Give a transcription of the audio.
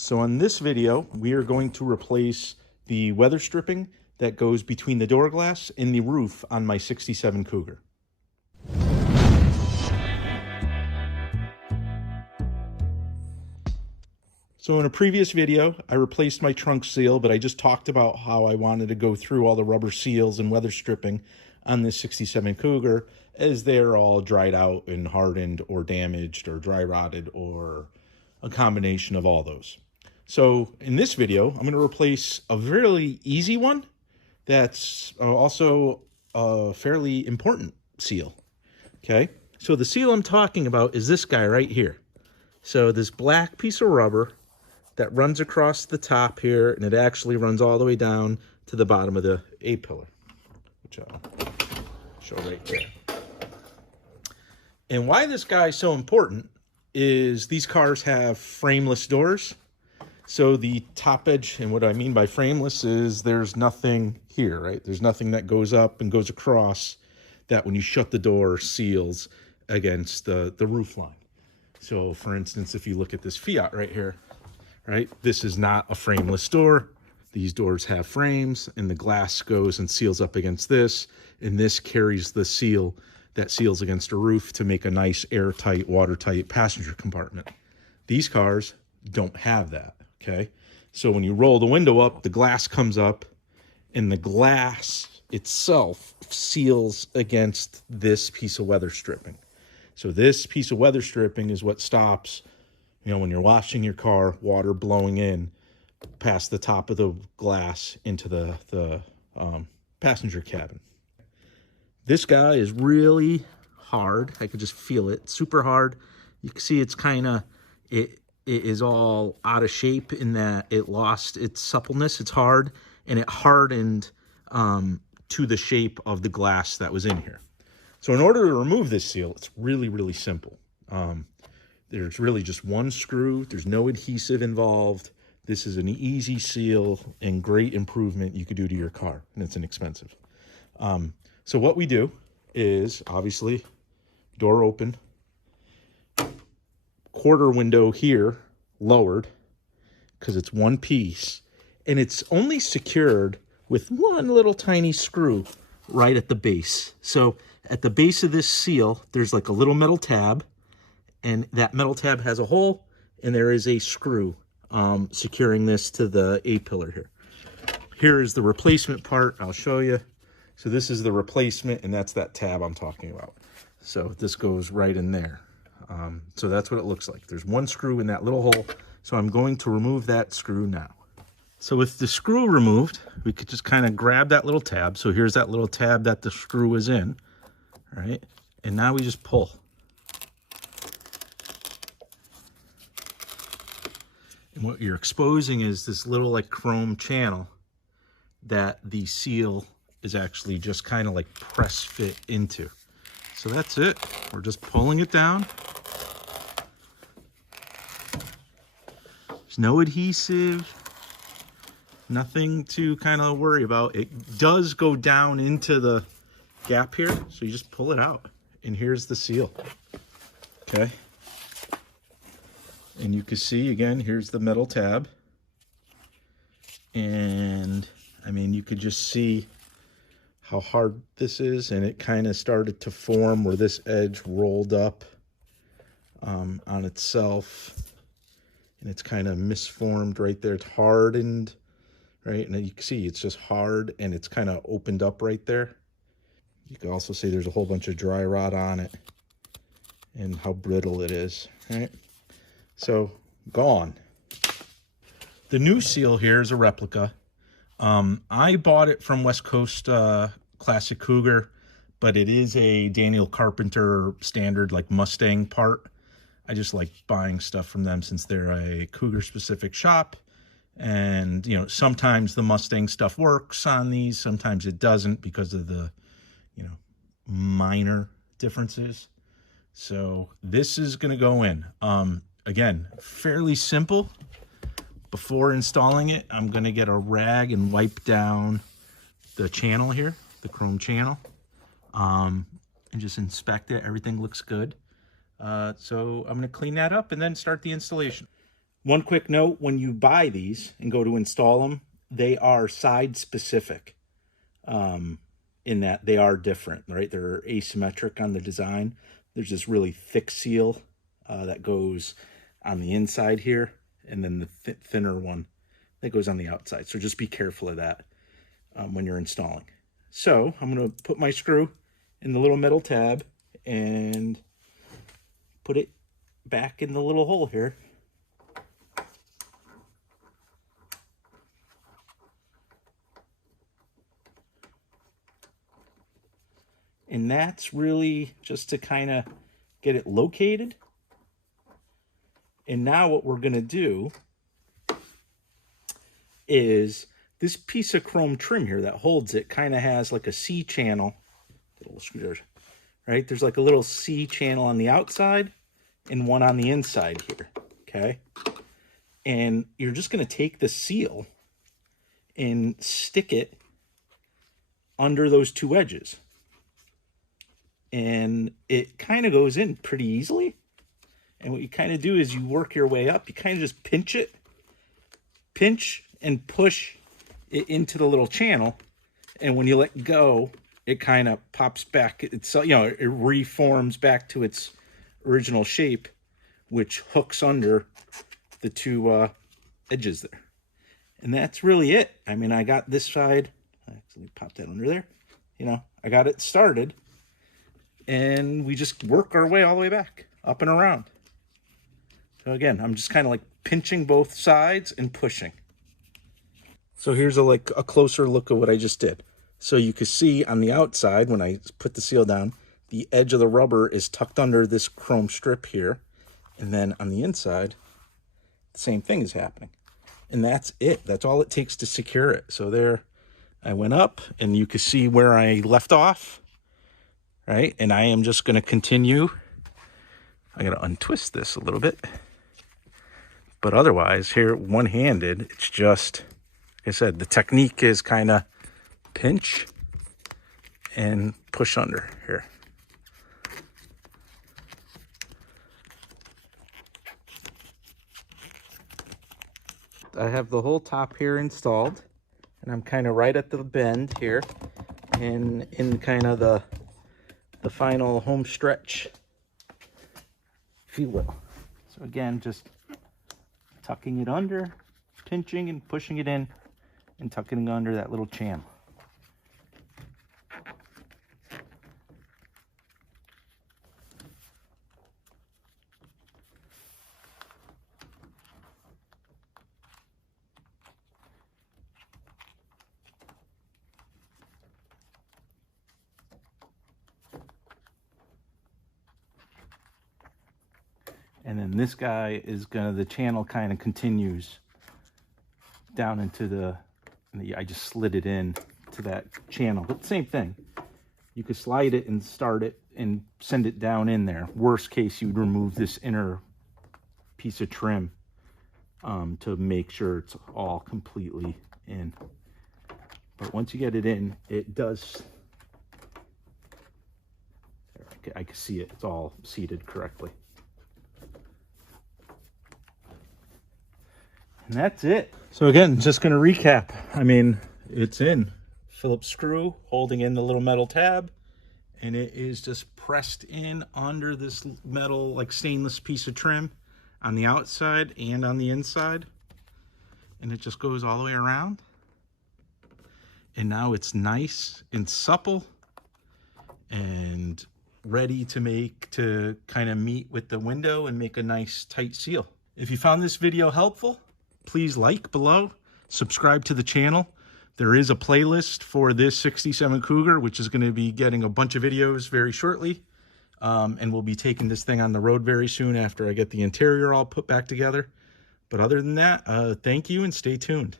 So on this video, we are going to replace the weather stripping that goes between the door glass and the roof on my 67 Cougar. So in a previous video, I replaced my trunk seal, but I just talked about how I wanted to go through all the rubber seals and weather stripping on this 67 Cougar as they're all dried out and hardened or damaged or dry rotted or a combination of all those. So in this video, I'm going to replace a really easy one that's also a fairly important seal. Okay, so the seal I'm talking about is this guy right here. So this black piece of rubber that runs across the top here, and it actually runs all the way down to the bottom of the A-pillar, which I'll show right there. And why this guy is so important is these cars have frameless doors. So the top edge, and what I mean by frameless is there's nothing here, right? There's nothing that goes up and goes across that when you shut the door seals against the roof line. So for instance, if you look at this Fiat right here, right? This is not a frameless door. These doors have frames and the glass goes and seals up against this. And this carries the seal that seals against a roof to make a nice airtight, watertight passenger compartment. These cars don't have that, okay? So when you roll the window up, the glass comes up and the glass itself seals against this piece of weather stripping. So this piece of weather stripping is what stops, you know, when you're washing your car, water blowing in past the top of the glass into the passenger cabin. This guy is really hard. I could just feel it. Super hard. You can see it's kind of, it is all out of shape in that it lost its suppleness. It's hard, and it hardened to the shape of the glass that was in here. So in order to remove this seal, it's really, really simple. There's really just one screw. There's no adhesive involved. This is an easy seal and great improvement you could do to your car, and it's inexpensive. So what we do is, obviously, door open, quarter window here lowered because it's one piece, and it's only secured with one little tiny screw right at the base. So at the base of this seal, there's like a little metal tab, and that metal tab has a hole, and there is a screw securing this to the A-pillar here. Here is the replacement part. I'll show you. So this is the replacement, and that's that tab I'm talking about. So this goes right in there. So that's what it looks like. There's one screw in that little hole. So I'm going to remove that screw now. So with the screw removed, we could just kind of grab that little tab. So here's that little tab that the screw is in, right? And now we just pull. And what you're exposing is this little like chrome channel that the seal is actually just kind of like press fit into. So that's it. We're just pulling it down. There's no adhesive, nothing to kind of worry about. It does go down into the gap here, so you just pull it out, and here's the seal. Okay. And you can see, again, here's the metal tab. And, I mean, you could just see how hard this is, and it kind of started to form where this edge rolled up on itself. And it's kind of misformed right there. It's hardened, right? And you can see it's just hard, and it's kind of opened up right there. You can also see there's a whole bunch of dry rot on it and how brittle it is, right? So, gone. The new seal here is a replica. I bought it from West Coast Classic Cougar, but it is a Daniel Carpenter standard, like Mustang part. I just like buying stuff from them since they're a Cougar-specific shop. And, you know, sometimes the Mustang stuff works on these, sometimes it doesn't because of the, you know, minor differences. So this is going to go in. Again, fairly simple. Before installing it, I'm going to get a rag and wipe down the channel here, the chrome channel, and just inspect it. Everything looks good. So I'm going to clean that up and then start the installation. One quick note, when you buy these and go to install them, they are side specific, in that they are different, right? They're asymmetric on the design. There's this really thick seal that goes on the inside here, and then the thinner one that goes on the outside. So just be careful of that when you're installing. So I'm going to put my screw in the little metal tab and put it back in the little hole here. And that's really just to kind of get it located. And now what we're going to do is this piece of chrome trim here that holds it kind of has like a C channel. Right? There's like a little C channel on the outside and one on the inside here. Okay? And you're just going to take the seal and stick it under those two edges. And it kind of goes in pretty easily. And what you kind of do is you work your way up. You kind of just pinch and push it into the little channel. And when you let go, it kind of pops back. It's, you know, it reforms back to its original shape, which hooks under the two edges there. And that's really it. I mean, I got this side. Actually, pop that under there. You know, I got it started. And we just work our way all the way back, up and around. So again, I'm just kind of like pinching both sides and pushing. So here's a closer look at what I just did. So you can see on the outside, when I put the seal down, the edge of the rubber is tucked under this chrome strip here. And then on the inside, the same thing is happening. And that's it. That's all it takes to secure it. So there I went up, and you can see where I left off. Right, and I am just going to continue. I got to untwist this a little bit. But otherwise, here, one-handed, it's just, like I said, the technique is kind of pinch and push under here. I have the whole top here installed, and I'm kind of right at the bend here, and in kind of the final home stretch, if you will. So again, just tucking it under, pinching and pushing it in, and tucking it under that little channel. And then this guy is the channel kind of continues down into I just slid it in to that channel. But same thing. You could slide it and start it and send it down in there. Worst case, you would remove this inner piece of trim to make sure it's all completely in. But once you get it in, it does. I can see it. It's all seated correctly. And that's it. So again, just going to recap. I mean, it's in. Phillips screw holding in the little metal tab, and it is just pressed in under this metal, like stainless piece of trim on the outside and on the inside. And it just goes all the way around. And now it's nice and supple and ready to kind of meet with the window and make a nice tight seal. If you found this video helpful, please like below, subscribe to the channel. There is a playlist for this 67 Cougar, which is going to be getting a bunch of videos very shortly. And we'll be taking this thing on the road very soon after I get the interior all put back together. But other than that, thank you and stay tuned.